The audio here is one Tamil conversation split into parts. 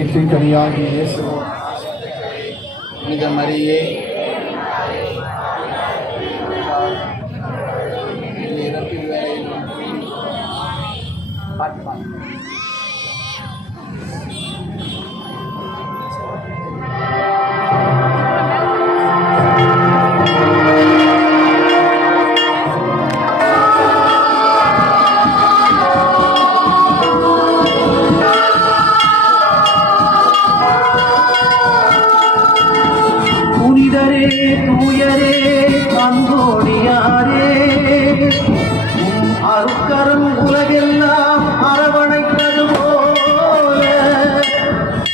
கனியாகிய இயேசு புனித மரியே இறப்பில் வேலையிலும் பார்ப்பான். தூயரே அன்போடியாரே அருக்கரம் உலகெல்லாம் அரவணைப்பது போல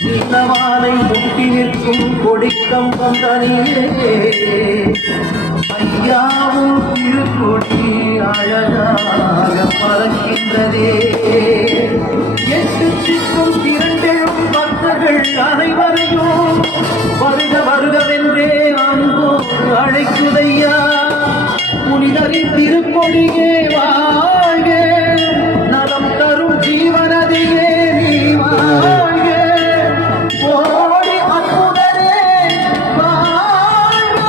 நீலவானை முட்டி நிற்கும் கொடிக்கம் வந்தனியே ஐயாவும் திருக்கொடி அழகாக பறக்கின்றதே. எட்டு சிக்கும் திரண்டெழும் பக்தர்கள் அனைவரையும் வருக வருகவென்றே அழைக்குதையா. புனிதரின் திருக்கொடியே வாழ்க, நலம் தரும் ஜீவனதியே நீ வாழ்க, ஓடி அற்புதரே வாழ்க.